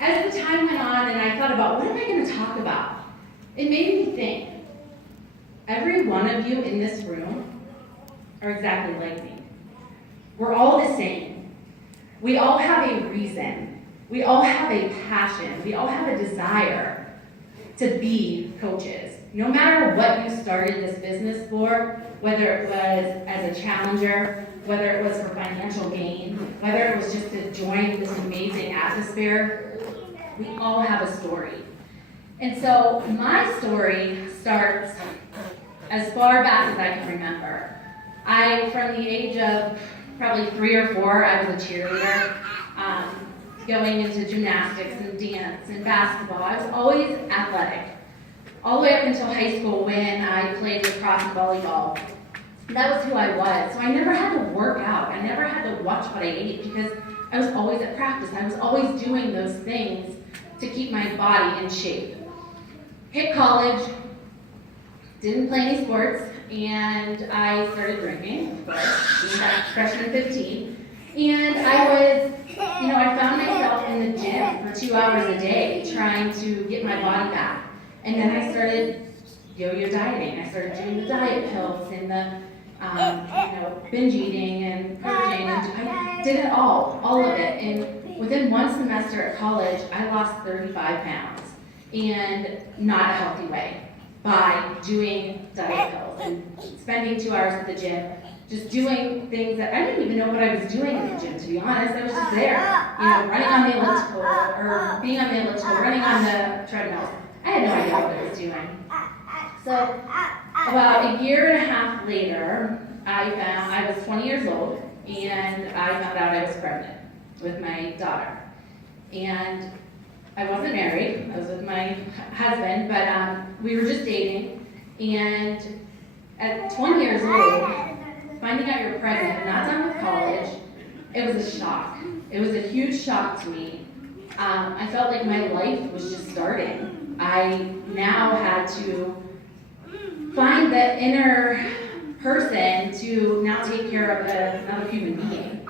as the time went on and I thought about what am I going to talk about, it made me think, every one of you in this room are exactly like me. We're all the same. We all have a reason. We all have a passion. We all have a desire to be coaches. No matter what you started this business for, whether it was as a challenger, whether it was for financial gain, whether it was just to join this amazing atmosphere, we all have a story. And so my story starts as far back as I can remember. From the age of probably 3 or 4, I was a cheerleader, going into gymnastics and dance and basketball. I was always athletic, all the way up until high school when I played lacrosse and volleyball. That was who I was. So I never had to work out. I never had to watch what I ate because I was always at practice. I was always doing those things to keep my body in shape. Hit college, didn't play any sports, and I started drinking, of course, being a freshman 15. And I found myself in the gym for 2 hours a day trying to get my body back. And then I started yo-yo dieting. I started doing the diet pills and the binge eating and purging. And I did it all of it. And within one semester at college, I lost 35 pounds, and not a healthy way, by doing diet pills and spending 2 hours at the gym, just doing things that I didn't even know what I was doing in the gym, to be honest. I was just there, running on the elliptical, or being on the elliptical, running on the treadmill. I had no idea what I was doing. So about a year and a half later, I was 20 years old, and I found out I was pregnant with my daughter. And I wasn't married, I was with my husband, but we were just dating. And at 20 years old, finding out you're pregnant, not done with college, it was a shock. It was a huge shock to me. I felt like my life was just starting. I now had to find that inner person to now take care of another human being.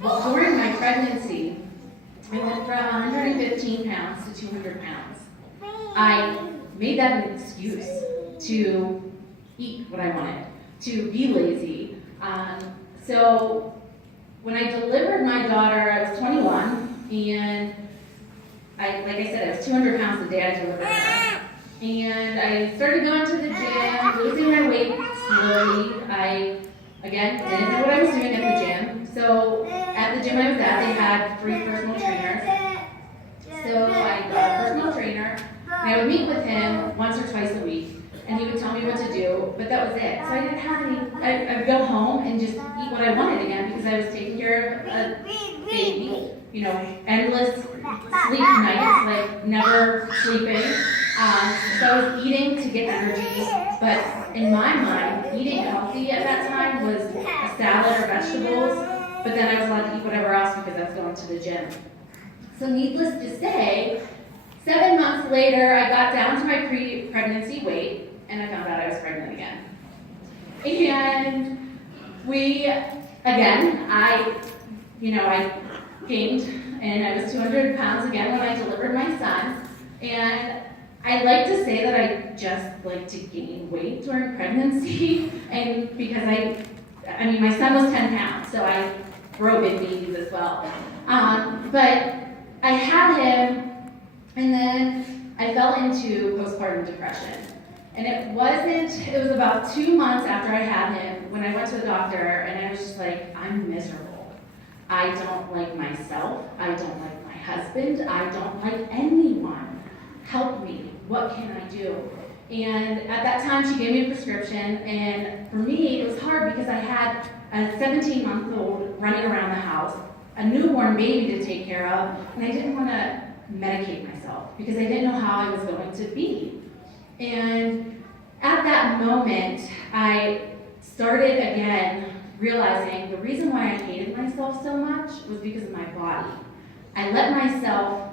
And during my pregnancy, I went from 115 pounds to 200 pounds. I made that an excuse to eat what I wanted, to be lazy. So when I delivered my daughter, I was 21, and like I said, I was 200 pounds the day I delivered her. And I started going to the gym, losing my weight slowly. I, again, didn't know what I was doing at the gym. So at the gym I was at, they had free personal trainers. So I got a personal trainer, and I would meet with him once or twice a week, and he would tell me what to do, but that was it. So I didn't have any, I'd go home and just eat what I wanted again, because I was taking care of a baby, endless sleep nights, like never sleeping. So I was eating to get energy, but in my mind, eating healthy at that time was a salad or vegetables, but then I was allowed to eat whatever else because I was going to the gym. So needless to say, 7 months later, I got down to my pre-pregnancy weight, and I found out I was pregnant again. And I gained, and I was 200 pounds again when I delivered my son. And I like to say that I just like to gain weight during pregnancy, and because my son was 10 pounds, so I grow big babies as well. But I had him, and then I fell into postpartum depression. And it was about 2 months after I had him when I went to the doctor, and I was just like, I'm miserable. I don't like myself. I don't like my husband. I don't like anyone. Help me. What can I do? And at that time, she gave me a prescription, and for me, it was hard because I had a 17-month-old running around the house, a newborn baby to take care of, and I didn't want to medicate myself because I didn't know how I was going to be. And at that moment, I started again realizing the reason why I hated myself so much was because of my body. I let myself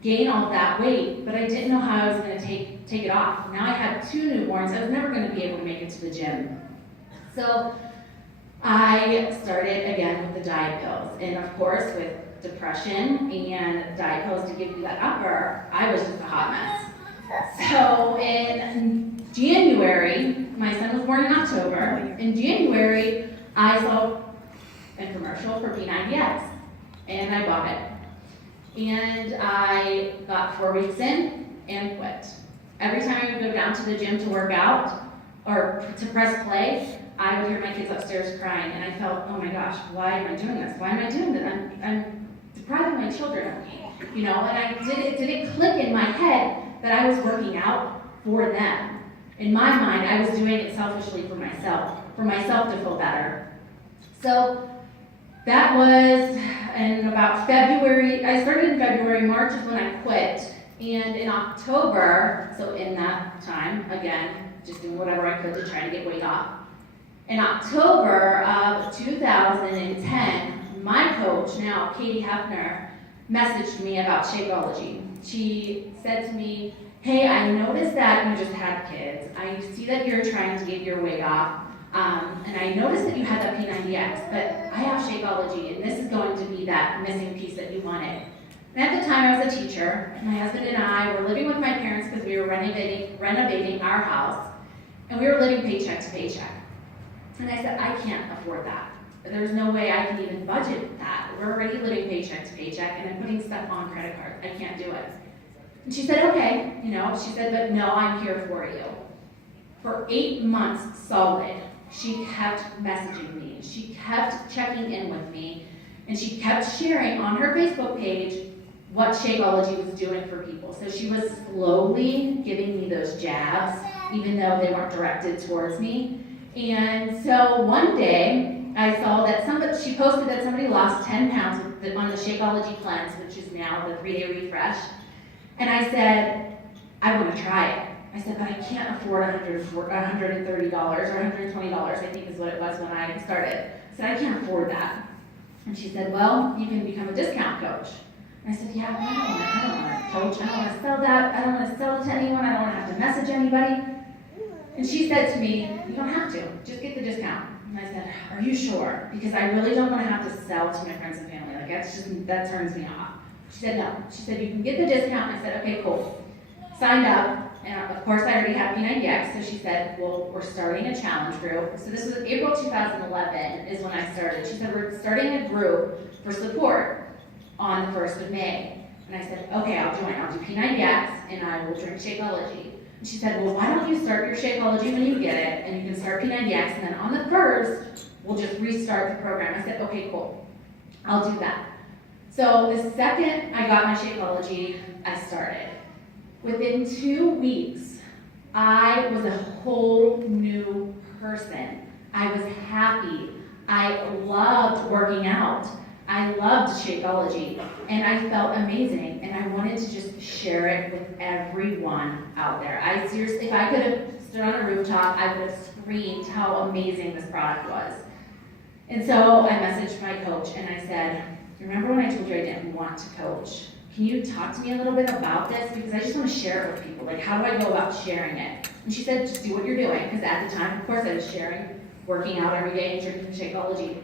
gain all that weight, but I didn't know how I was going to take it off. Now I had 2 newborns. I was never going to be able to make it to the gym. So I started again with the diet pills. And of course, with depression and diagnosed to give you that number, I was just a hot mess. So in January, my son was born in October. In January, I saw a commercial for P90X, and I bought it. And I got 4 weeks in and quit. Every time I would go down to the gym to work out or to press play, I would hear my kids upstairs crying, and I felt, oh my gosh, why am I doing this? Why am I doing this? I'm depriving my children of me, and it didn't click in my head that I was working out for them. In my mind, I was doing it selfishly for myself to feel better. So that was in about February. I started in February. March is when I quit. And in October, so in that time, again, just doing whatever I could to try to get weight off. In October of 2010, my coach, now Katie Hefner, messaged me about Shakeology. She said to me, hey, I noticed that you just had kids. I see that you're trying to get your weight off. And I noticed that you had that P90X, but I have Shakeology, and this is going to be that missing piece that you wanted. And at the time, I was a teacher. My husband and I were living with my parents because we were renovating our house, and we were living paycheck to paycheck. And I said, I can't afford that. There's no way I can even budget that. We're already living paycheck to paycheck, and I'm putting stuff on credit card. I can't do it. And she said, okay, she said, but no, I'm here for you. For 8 months solid, she kept messaging me. She kept checking in with me, and she kept sharing on her Facebook page what Shakeology was doing for people. So she was slowly giving me those jabs, even though they weren't directed towards me. And so one day, I saw that she posted that somebody lost 10 pounds on the Shakeology cleanse, which is now the 3-day refresh. And I said, I want to try it. I said, but I can't afford $130 or $120, I think is what it was when I started. I said, I can't afford that. And she said, well, you can become a discount coach. And I said, yeah, but I don't want to coach. I don't want to sell that. I don't want to sell it to anyone. I don't want to have to message anybody. And she said to me, you don't have to. Just get the discount. And I said, are you sure? Because I really don't want to have to sell to my friends and family. That turns me off. She said, no. She said, you can get the discount. I said, okay, cool. Signed up. And of course, I already have P90X. So she said, well, we're starting a challenge group. So this was April 2011 is when I started. She said, we're starting a group for support on the 1st of May. And I said, okay, I'll join. I'll do P90X and I will drink Shakeology. And she said, well, why don't you start your Shakeology when you get it, and you can start P90X, and then on the 1st, we'll just restart the program. I said, okay, cool. I'll do that. So the second I got my Shakeology, I started. Within 2 weeks, I was a whole new person. I was happy. I loved working out. I loved Shakeology, and I felt amazing, and I wanted to just share it with everyone out there. I seriously, if I could have stood on a rooftop, I would have screamed how amazing this product was. And so I messaged my coach, and I said, remember when I told you I didn't want to coach? Can you talk to me a little bit about this? Because I just want to share it with people. Like, how do I go about sharing it? And she said, just do what you're doing. Because at the time, of course, I was sharing, working out every day and drinking Shakeology.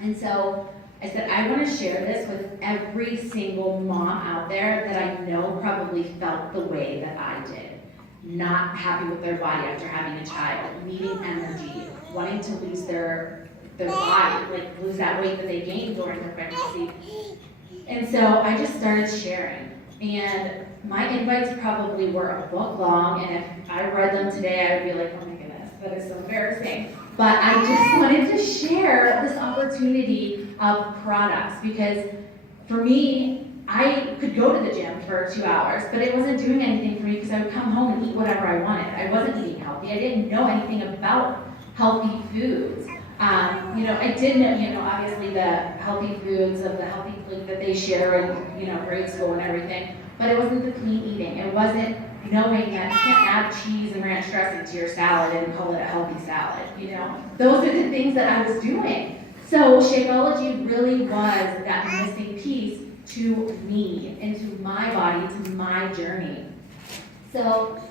And so I said, I want to share this with every single mom out there that I know probably felt the way that I did. Not happy with their body after having a child, needing energy, wanting to lose their body, like lose that weight that they gained during their pregnancy. And so I just started sharing. And my invites probably were a book long, and if I read them today, I would be like, oh my goodness, that is so embarrassing. But I just wanted to share this opportunity of products, because for me, I could go to the gym for 2 hours, but it wasn't doing anything for me because I would come home and eat whatever I wanted. I wasn't eating healthy. I didn't know anything about healthy foods. I did know, obviously the healthy foods of the healthy plate that they share in, grade school and everything, but it wasn't the clean eating. It wasn't knowing that you can't add cheese and ranch dressing to your salad and call it a healthy salad, Those are the things that I was doing. So Shakeology really was that missing piece to me, into my body, to my journey. So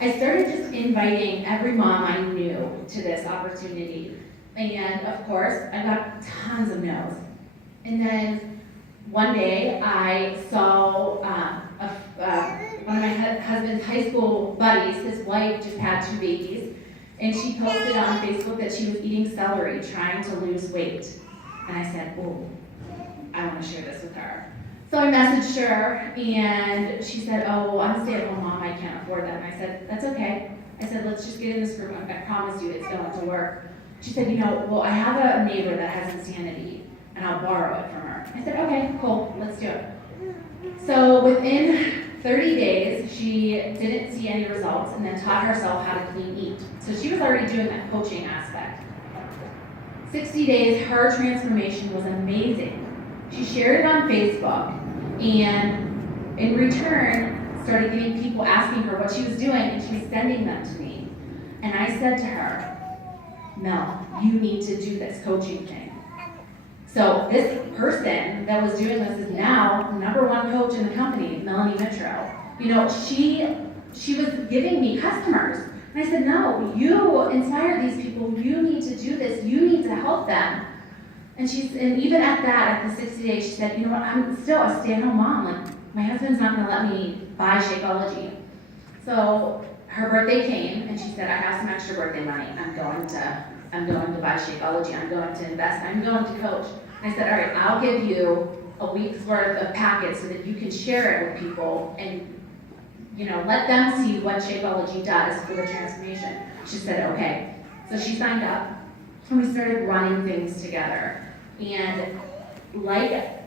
I started just inviting every mom I knew to this opportunity. And of course, I got tons of no's. And then one day I saw one of my husband's high school buddies, his wife just had 2 babies, and she posted on Facebook that she was eating celery, trying to lose weight. And I said, oh, I want to share this with her. So I messaged her, and she said, oh, I'm a stay-at-home mom, I can't afford that. And I said, that's okay. I said, let's just get in this group, I promise you it's going to work. She said, well, I have a neighbor that has insanity, and I'll borrow it from her. I said, okay, cool, let's do it. So within 30 days, she didn't see any results, and then taught herself how to clean eat. So she was already doing that coaching aspect. 60 days, her transformation was amazing. She shared it on Facebook, and in return, started getting people asking her what she was doing, and she was sending them to me. And I said to her, Mel, you need to do this coaching thing. So this person that was doing this is now #1 coach in the company, Melanie Mitro. She was giving me customers. And I said, no, you inspire these people, you need to do this, you need to help them. And even at that, at the 60 days, she said, you know what, I'm still a stay-at-home mom. Like, my husband's not gonna let me buy Shakeology. So her birthday came, and she said, I have some extra birthday money. I'm going to buy Shakeology. I'm going to invest. I'm going to coach. And I said, all right, I'll give you a week's worth of packets so that you can share it with people and let them see what Shakeology does for the transformation. She said, okay. So she signed up, and we started running things together. And like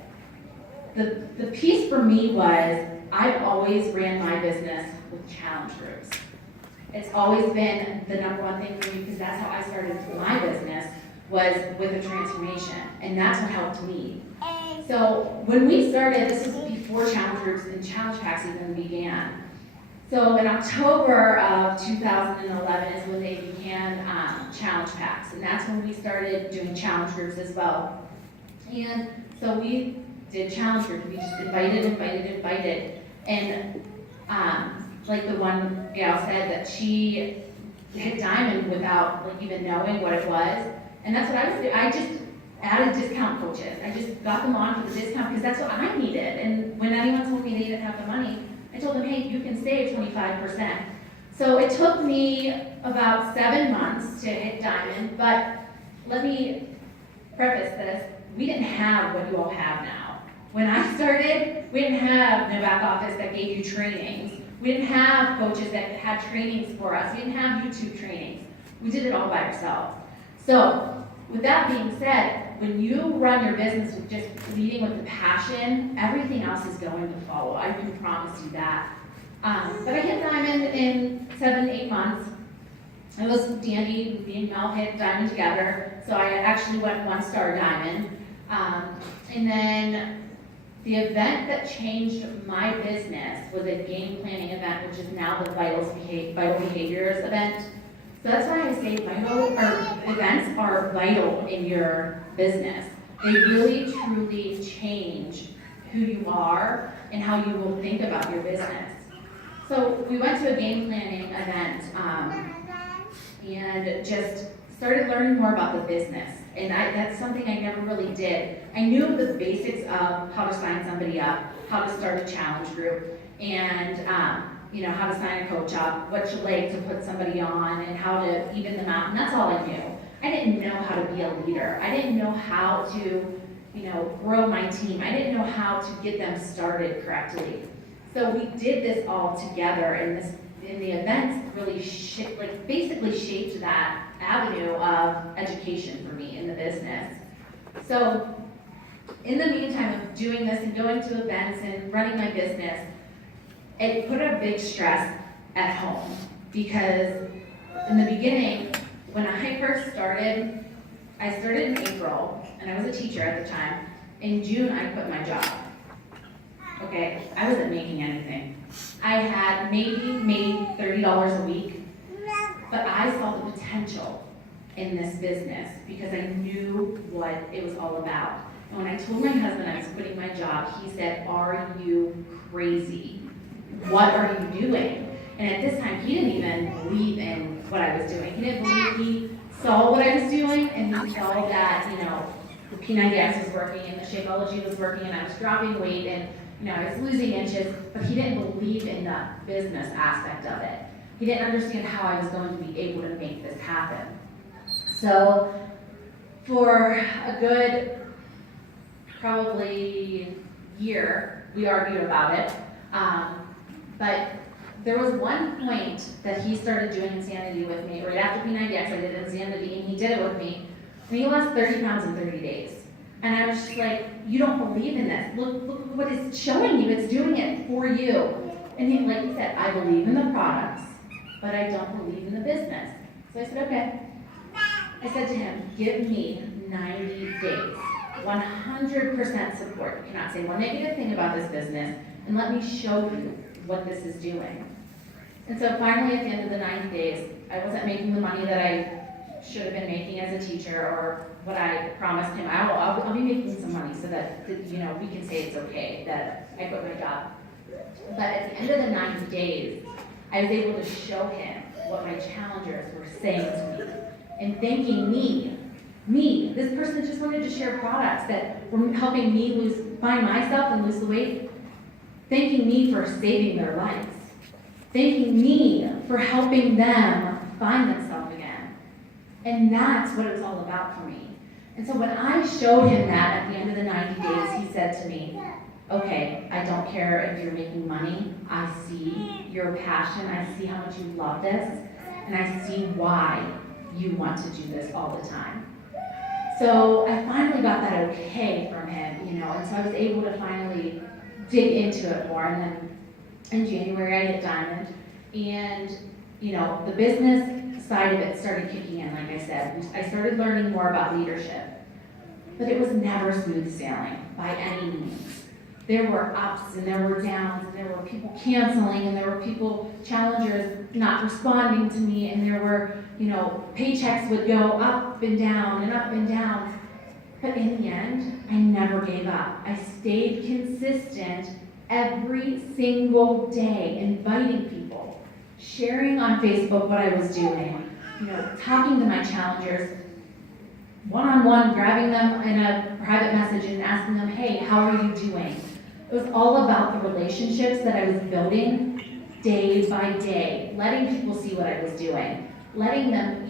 the piece for me was, I've always ran my business with challenge groups. It's always been the #1 thing for me, because that's how I started my business, was with a transformation, and that's what helped me. So when we started, this was before challenge groups and challenge packs even began. So in October of 2011 is when they began challenge packs, and that's when we started doing challenge groups as well. And so we did challenge groups. We just invited. And like the one gal said, that she hit diamond without even knowing what it was. And that's what I was doing. I just added discount coaches. I just got them on for the discount because that's what I needed. And when anyone told me they didn't have the money, I told them, hey, you can save 25%. So it took me about 7 months to hit diamond, but let me preface this. We didn't have what you all have now. When I started, we didn't have no back office that gave you trainings. We didn't have coaches that had trainings for us. We didn't have YouTube trainings. We did it all by ourselves. So with that being said, when you run your business with just leading with the passion, everything else is going to follow. I can promise you that. But I hit diamond in 7-8 months. It was dandy. Me and Mel hit diamond together. So I actually went 1-star diamond. And then the event that changed my business was a game planning event, which is now the Vital Behaviors event. So that's why I say events are vital in your business. They really, truly change who you are and how you will think about your business. So we went to a game planning event and just started learning more about the business. And that's something I never really did. I knew the basics of how to sign somebody up, how to start a challenge group, and how to sign a coach up, what leg to put somebody on, and how to even them out, and that's all I knew. I didn't know how to be a leader. I didn't know how to, grow my team. I didn't know how to get them started correctly. So we did this all together, and the events really basically shaped that avenue of education for me in the business. So in the meantime of doing this and going to events and running my business, it put a big stress at home, because in the beginning, when I first started, I started in April, and I was a teacher at the time. In June, I quit my job. Okay, I wasn't making anything. I had maybe made $30 a week, but I saw the potential in this business because I knew what it was all about. And when I told my husband I was quitting my job, he said, "Are you crazy? What are you doing?" And at this time, he didn't even believe in what I was doing. He didn't believe. He saw what I was doing, and he saw that, the P90X was working and the Shakeology was working and I was dropping weight and I was losing inches, but he didn't believe in the business aspect of it. He didn't understand how I was going to be able to make this happen. So for a good, probably year, we argued about it. But there was one point that he started doing Insanity with me. Right after P90X, I did Insanity, and he did it with me. And he lost 30 pounds in 30 days. And I was just like, you don't believe in this. Look what it's showing you. It's doing it for you. And he, like he said, I believe in the products, but I don't believe in the business. So I said, okay. I said to him, give me 90 days, 100% support. You cannot say one negative thing about this business, and let me show you what this is doing. And so finally, at the end of the 90 days, I wasn't making the money that I should have been making as a teacher, or what I promised him. I'll be making some money so that we can say it's okay that I quit my job. But at the end of the 90 days, I was able to show him what my challengers were saying to me and thanking me. This person just wanted to share products that were helping me find myself and lose the weight. Thanking me for saving their lives. Thanking me for helping them find themselves again. And that's what it's all about for me. And so when I showed him that at the end of the 90 days, he said to me, okay, I don't care if you're making money. I see your passion. I see how much you love this. And I see why you want to do this all the time. So I finally got that okay from him, and so I was able to finally dig into it more. And then in January, I hit Diamond, and the business side of it started kicking in. Like I said, I started learning more about leadership, but it was never smooth sailing by any means. There were ups and there were downs, and there were people canceling, and there were people, challengers, not responding to me, and there were, paychecks would go up and down and up and down. But in the end, I never gave up. I stayed consistent every single day, inviting people, sharing on Facebook what I was doing, talking to my challengers, one-on-one, grabbing them in a private message and asking them, hey, how are you doing? It was all about the relationships that I was building day by day, letting people see what I was doing, letting them,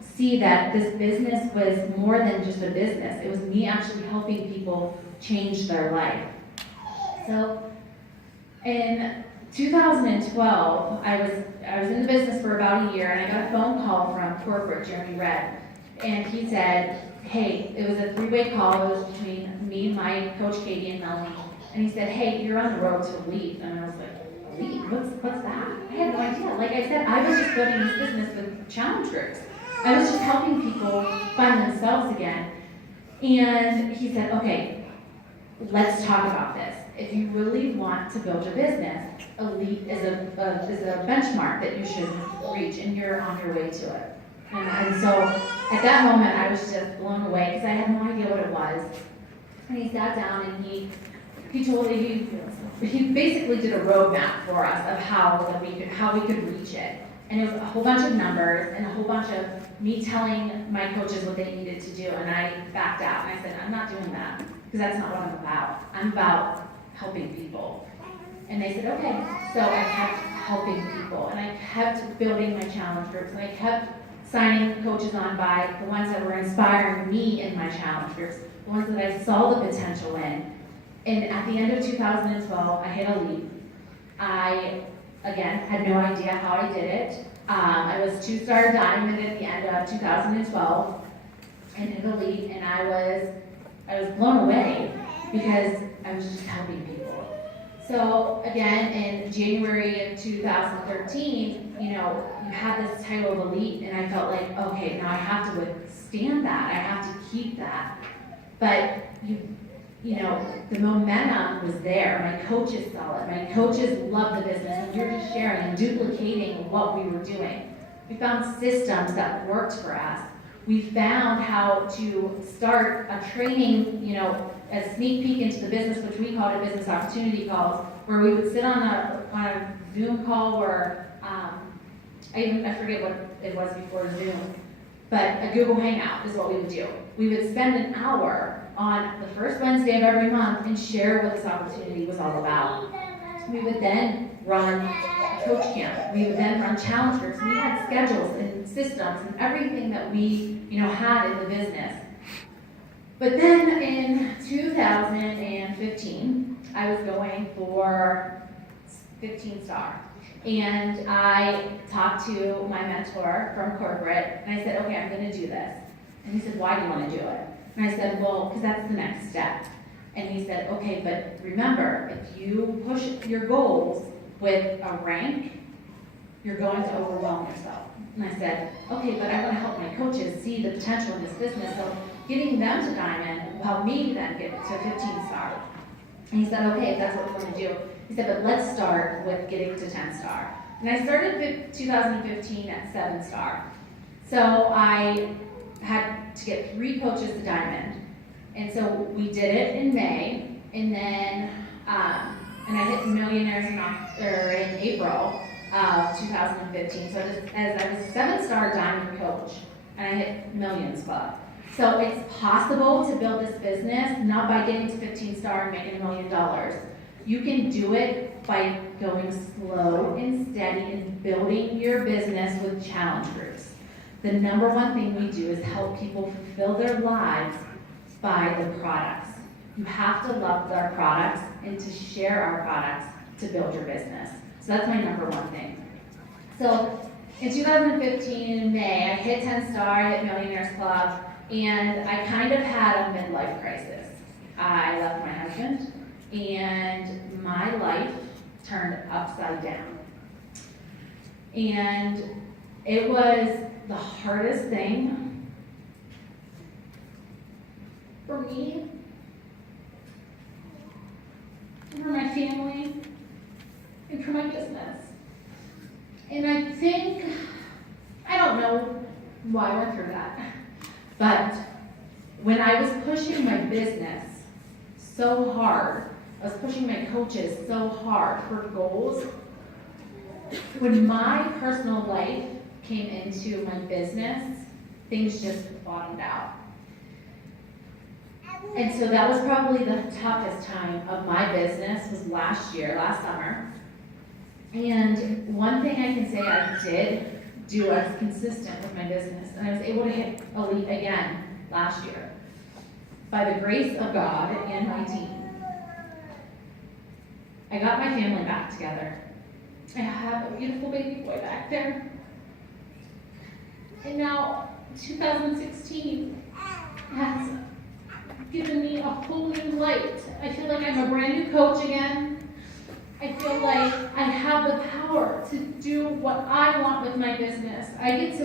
see that this business was more than just a business. It was me actually helping people change their life. So in 2012, I was in the business for about a year, and I got a phone call from corporate, Jeremy Red, and he said, hey, it was a three-way call. It was between me, my coach Katie, and Melanie. And he said, hey, you're on the road to Elite. And I was like, Elite? What's that? I had no idea. Like I said, I was just building this business with challenge groups. I was just helping people find themselves again. And he said, okay, let's talk about this. If you really want to build your business, Elite is a benchmark that you should reach, and you're on your way to it. And so at that moment, I was just blown away because I had no idea what it was. And he sat down and he basically did a roadmap for us of how we could reach it. And it was a whole bunch of numbers and a whole bunch of me telling my coaches what they needed to do, and I backed out and I said, I'm not doing that, because that's not what I'm about. I'm about helping people. And they said, okay. So I kept helping people, and I kept building my challenge groups, and I kept signing coaches on by the ones that were inspiring me in my challenge groups, the ones that I saw the potential in. And at the end of 2012, I hit Elite. I, again, had no idea how I did it. I was 2-star diamond at the end of 2012 and hit Elite, and I was blown away because I was just helping people. So again, in January of 2013, you had this title of Elite, and I felt like, okay, now I have to withstand that. I have to keep that. But the momentum was there. My coaches saw it. My coaches loved the business, and we were just sharing and duplicating what we were doing. We found systems that worked for us. We found how to start a training, a sneak peek into the business, which we called a business opportunity calls, where we would sit on a Zoom call where, I forget what it was before Zoom, but a Google Hangout is what we would do. we would spend an hour on the first Wednesday of every month and share what this opportunity was all about. We would then run a coach camp. We would then run challenge groups. We had schedules and systems and everything that we, had in the business. But then in 2015, I was going for 15 star. And I talked to my mentor from corporate, and I said, okay, I'm gonna do this. And he said, why do you wanna do it? And I said, well, because that's the next step. And he said, okay, but remember, if you push your goals with a rank, you're going to overwhelm yourself. And I said, okay, but I want to help my coaches see the potential in this business, so getting them to diamond will help me then get to 15 star. And he said, okay, if that's what we want to do. He said, but let's start with getting to 10 star. And I started 2015 at 7 star. So I had to get 3 coaches to diamond. And so we did it in May, and then and I hit millionaires in April of 2015. So as I was a 7-star diamond coach, and I hit Millions Club. So it's possible to build this business not by getting to 15 star and making $1 million. You can do it by going slow and steady and building your business with challenge groups. The number one thing we do is help people fulfill their lives by the products. You have to love our products and to share our products to build your business. So that's my number one thing. So in 2015 in May, I hit 10 star, I hit Millionaires Club, and I kind of had a midlife crisis. I left my husband, and my life turned upside down. And it was the hardest thing for me, and for my family, and for my business. And I think, I don't know why I went through that, but when I was pushing my business so hard, I was pushing my coaches so hard for goals, when my personal life came into my business, things just bottomed out. And so that was probably the toughest time of my business, was last summer. And one thing I can say I did do, I was consistent with my business, and I was able to hit elite again last year by the grace of God and my team. I got my family back together. I have a beautiful baby boy back there. And now 2016 has given me a whole new light. I feel like I'm a brand new coach again. I feel like I have the power to do what I want with my business. I get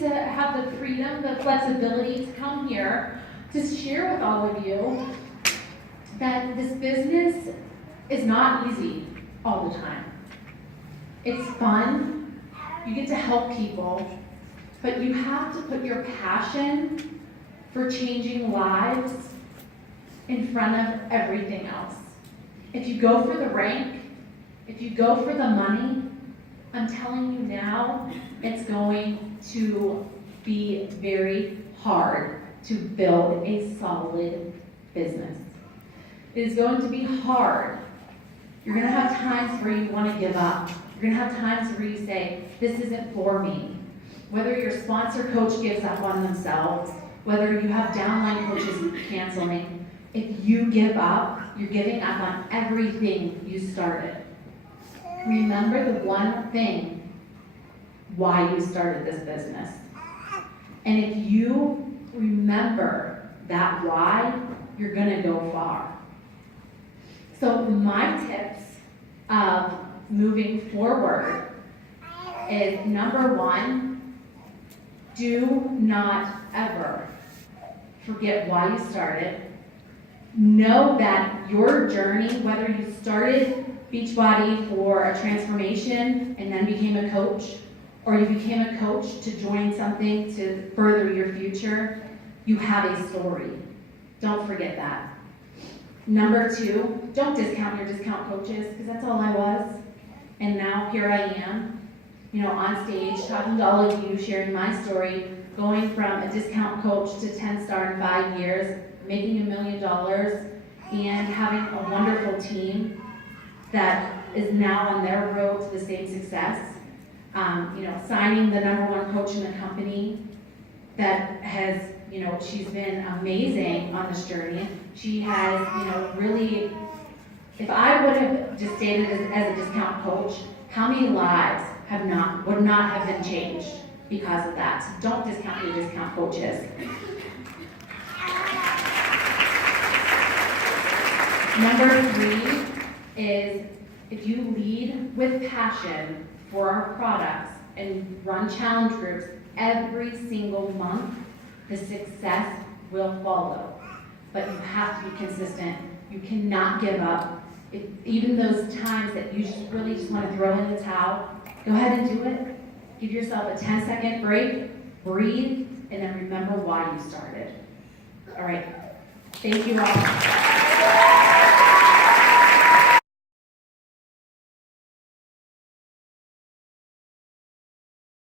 to have the freedom, the flexibility to come here to share with all of you that this business is not easy all the time. It's fun. You get to help people, but you have to put your passion for changing lives in front of everything else. If you go for the rank, if you go for the money, I'm telling you now, it's going to be very hard to build a solid business. It is going to be hard. You're going to have times where you want to give up. You're going to have times where you say, this isn't for me. Whether your sponsor coach gives up on themselves, whether you have downline coaches canceling, if you give up, you're giving up on everything you started. Remember the one thing why you started this business. And if you remember that why, you're going to go far. So my tips of moving forward is, number one, do not ever forget why you started. Know that your journey, whether you started Beachbody for a transformation and then became a coach, or you became a coach to join something to further your future, you have a story. Don't forget that. Number two, don't discount your discount coaches, because that's all I was. And now here I am, on stage, talking to all of you, sharing my story going from a discount coach to 10-star in 5 years, making $1 million, and having a wonderful team that is now on their road to the same success. Signing the #1 coach in the company that has, she's been amazing on this journey. She has, really, if I would have just stayed as a discount coach, how many lives would not have been changed because of that? So don't discount your discount coaches. Number 3 is, if you lead with passion for our products and run challenge groups every single month, the success will follow. But you have to be consistent. You cannot give up. Even those times that you really just want to throw in the towel, go ahead and do it. Give yourself a 10-second break, breathe, and then remember why you started. All right. Thank you all.